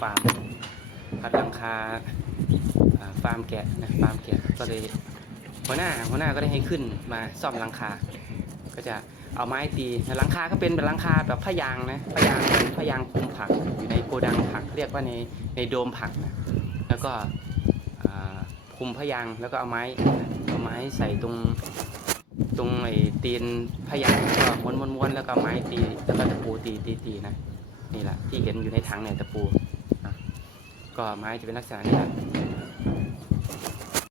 ฟาร์มพัดหลังคาฟาร์มแกะนะฟาร์มแกะก็เลยหัวหน้าก็ได้ให้ขึ้นมาซ่อมหลังคาก็จะเอาไม้ตีหลังคาก็เป็นหลังคาแบบผ้ายางนะผ้ายางเหมือนผ้ายางคลุมผักอยู่ในโกดังผักเรียกว่าในโดมผักนะแล้วก็คลุมผ้ายางแล้วก็เอาไม้ใส่ตรงไอ้ตีนผ้ายางก็ม้วนแล้วก็ไม้ตีแล้วก็ตะปูตีนะนี่แหละที่เห็นอยู่ในถังเนี่ยตะปูก็ไม้จะเป็นลักษณะนี้แหละ